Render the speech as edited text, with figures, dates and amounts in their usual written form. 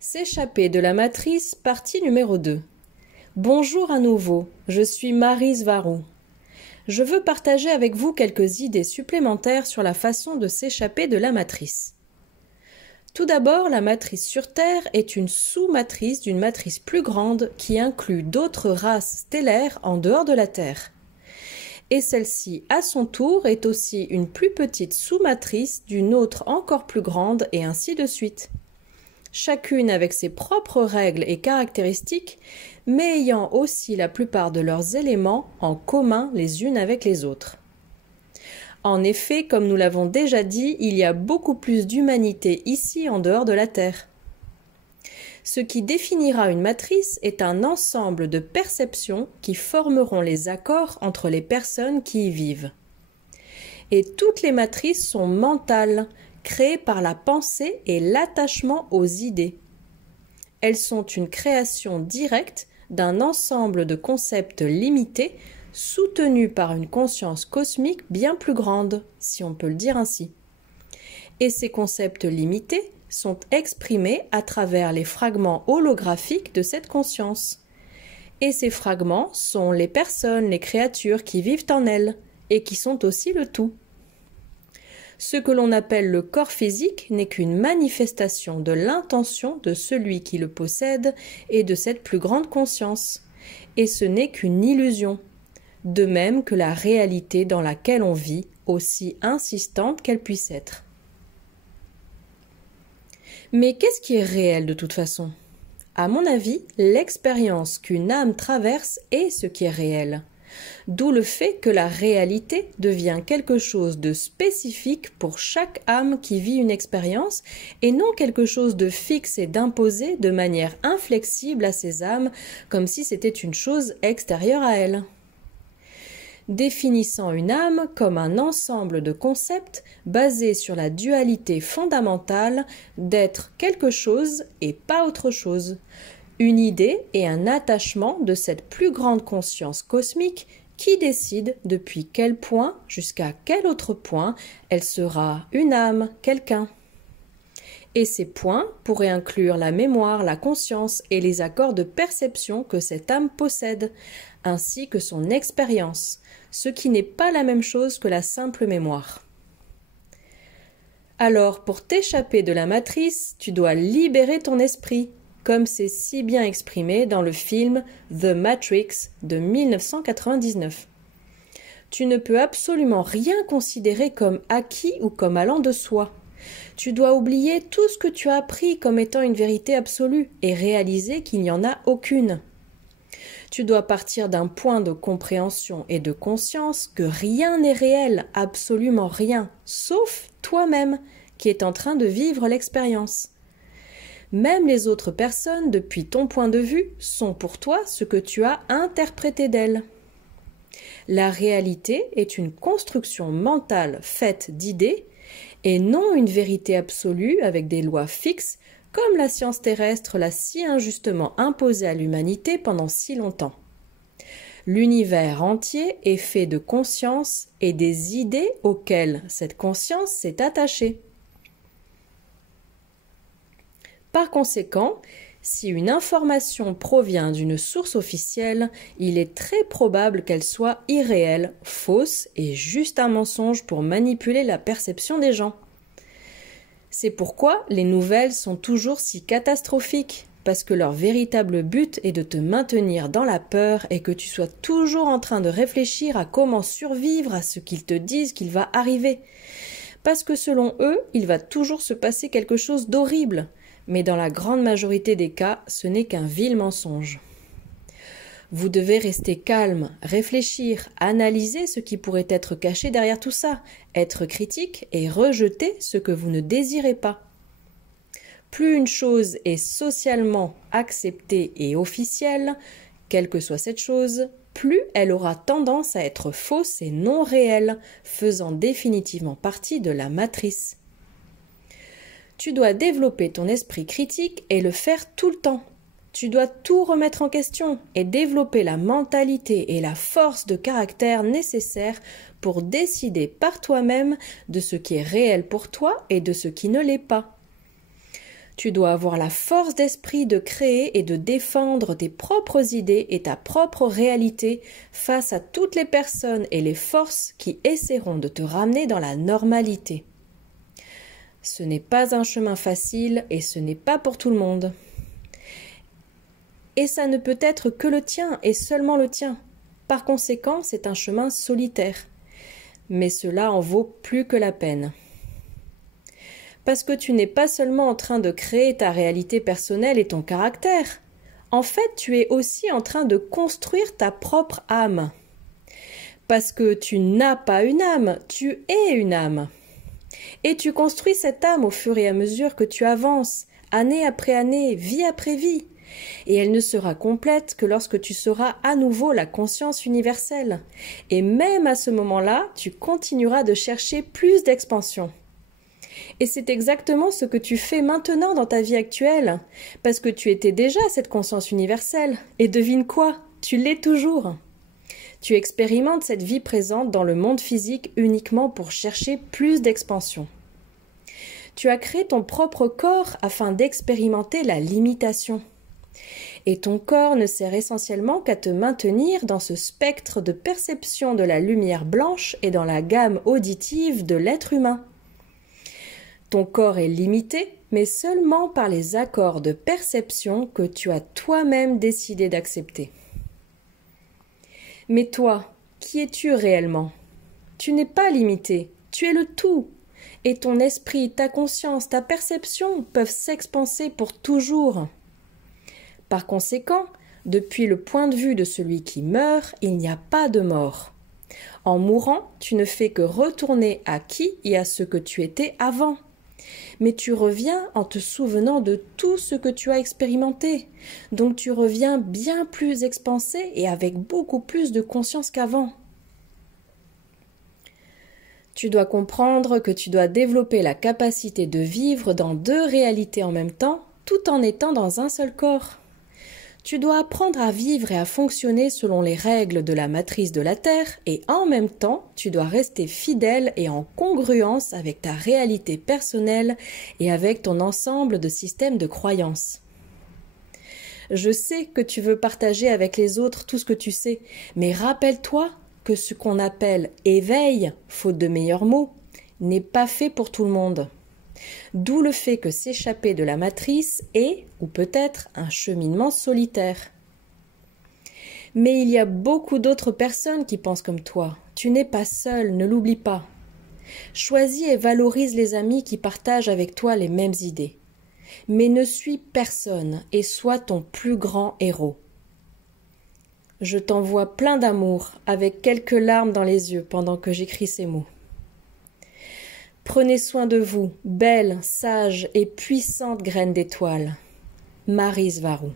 S'échapper de la matrice, partie numéro 2. Bonjour à nouveau, je suis Maryse Varou. Je veux partager avec vous quelques idées supplémentaires sur la façon de s'échapper de la matrice. Tout d'abord, la matrice sur Terre est une sous-matrice d'une matrice plus grande qui inclut d'autres races stellaires en dehors de la Terre. Et celle-ci, à son tour, est aussi une plus petite sous-matrice d'une autre encore plus grande et ainsi de suite. Chacune avec ses propres règles et caractéristiques, mais ayant aussi la plupart de leurs éléments en commun les unes avec les autres. En effet, comme nous l'avons déjà dit, il y a beaucoup plus d'humanité ici en dehors de la Terre. Ce qui définira une matrice est un ensemble de perceptions qui formeront les accords entre les personnes qui y vivent. Et toutes les matrices sont mentales, créées par la pensée et l'attachement aux idées. Elles sont une création directe d'un ensemble de concepts limités soutenus par une conscience cosmique bien plus grande, si on peut le dire ainsi. Et ces concepts limités sont exprimés à travers les fragments holographiques de cette conscience. Et ces fragments sont les personnes, les créatures qui vivent en elles, et qui sont aussi le tout. Ce que l'on appelle le corps physique n'est qu'une manifestation de l'intention de celui qui le possède et de cette plus grande conscience. Et ce n'est qu'une illusion, de même que la réalité dans laquelle on vit, aussi insistante qu'elle puisse être. Mais qu'est-ce qui est réel de toute façon? À mon avis, l'expérience qu'une âme traverse est ce qui est réel. D'où le fait que la réalité devient quelque chose de spécifique pour chaque âme qui vit une expérience et non quelque chose de fixe et d'imposé de manière inflexible à ces âmes comme si c'était une chose extérieure à elles. Définissant une âme comme un ensemble de concepts basés sur la dualité fondamentale d'être quelque chose et pas autre chose, une idée et un attachement de cette plus grande conscience cosmique qui décide depuis quel point jusqu'à quel autre point elle sera une âme, quelqu'un. Et ces points pourraient inclure la mémoire, la conscience et les accords de perception que cette âme possède, ainsi que son expérience, ce qui n'est pas la même chose que la simple mémoire. Alors, pour t'échapper de la matrice, tu dois libérer ton esprit, comme c'est si bien exprimé dans le film The Matrix de 1999. Tu ne peux absolument rien considérer comme acquis ou comme allant de soi. Tu dois oublier tout ce que tu as appris comme étant une vérité absolue et réaliser qu'il n'y en a aucune. Tu dois partir d'un point de compréhension et de conscience que rien n'est réel, absolument rien, sauf toi-même qui es en train de vivre l'expérience. Même les autres personnes, depuis ton point de vue, sont pour toi ce que tu as interprété d'elles. La réalité est une construction mentale faite d'idées et non une vérité absolue avec des lois fixes comme la science terrestre l'a si injustement imposée à l'humanité pendant si longtemps. L'univers entier est fait de conscience et des idées auxquelles cette conscience s'est attachée. Par conséquent, si une information provient d'une source officielle, il est très probable qu'elle soit irréelle, fausse et juste un mensonge pour manipuler la perception des gens. C'est pourquoi les nouvelles sont toujours si catastrophiques, parce que leur véritable but est de te maintenir dans la peur et que tu sois toujours en train de réfléchir à comment survivre à ce qu'ils te disent qu'il va arriver. Parce que selon eux, il va toujours se passer quelque chose d'horrible. Mais dans la grande majorité des cas, ce n'est qu'un vil mensonge. Vous devez rester calme, réfléchir, analyser ce qui pourrait être caché derrière tout ça, être critique et rejeter ce que vous ne désirez pas. Plus une chose est socialement acceptée et officielle, quelle que soit cette chose, plus elle aura tendance à être fausse et non réelle, faisant définitivement partie de la matrice. Tu dois développer ton esprit critique et le faire tout le temps. Tu dois tout remettre en question et développer la mentalité et la force de caractère nécessaires pour décider par toi-même de ce qui est réel pour toi et de ce qui ne l'est pas. Tu dois avoir la force d'esprit de créer et de défendre tes propres idées et ta propre réalité face à toutes les personnes et les forces qui essaieront de te ramener dans la normalité. Ce n'est pas un chemin facile et ce n'est pas pour tout le monde. Et ça ne peut être que le tien et seulement le tien. Par conséquent, c'est un chemin solitaire. Mais cela en vaut plus que la peine. Parce que tu n'es pas seulement en train de créer ta réalité personnelle et ton caractère. En fait, tu es aussi en train de construire ta propre âme. Parce que tu n'as pas une âme, tu es une âme. Et tu construis cette âme au fur et à mesure que tu avances, année après année, vie après vie. Et elle ne sera complète que lorsque tu seras à nouveau la conscience universelle. Et même à ce moment-là, tu continueras de chercher plus d'expansion. Et c'est exactement ce que tu fais maintenant dans ta vie actuelle, parce que tu étais déjà cette conscience universelle. Et devine quoi? Tu l'es toujours. Tu expérimentes cette vie présente dans le monde physique uniquement pour chercher plus d'expansion. Tu as créé ton propre corps afin d'expérimenter la limitation. Et ton corps ne sert essentiellement qu'à te maintenir dans ce spectre de perception de la lumière blanche et dans la gamme auditive de l'être humain. Ton corps est limité, mais seulement par les accords de perception que tu as toi-même décidé d'accepter. Mais toi, qui es-tu réellement? Tu n'es pas limité, tu es le tout. Et ton esprit, ta conscience, ta perception peuvent s'expanser pour toujours. Par conséquent, depuis le point de vue de celui qui meurt, il n'y a pas de mort. En mourant, tu ne fais que retourner à qui et à ce que tu étais avant. Mais tu reviens en te souvenant de tout ce que tu as expérimenté. Donc tu reviens bien plus expansé et avec beaucoup plus de conscience qu'avant. Tu dois comprendre que tu dois développer la capacité de vivre dans deux réalités en même temps, tout en étant dans un seul corps. Tu dois apprendre à vivre et à fonctionner selon les règles de la matrice de la Terre et en même temps, tu dois rester fidèle et en congruence avec ta réalité personnelle et avec ton ensemble de systèmes de croyances. Je sais que tu veux partager avec les autres tout ce que tu sais, mais rappelle-toi que ce qu'on appelle éveil, faute de meilleurs mots, n'est pas fait pour tout le monde. D'où le fait que s'échapper de la matrice est, ou peut-être, un cheminement solitaire. Mais il y a beaucoup d'autres personnes qui pensent comme toi. Tu n'es pas seul, ne l'oublie pas. Choisis et valorise les amis qui partagent avec toi les mêmes idées. Mais ne suis personne et sois ton plus grand héros. Je t'envoie plein d'amour, avec quelques larmes dans les yeux pendant que j'écris ces mots. Prenez soin de vous, belle, sage et puissante graine d'étoile. Maryse Varou.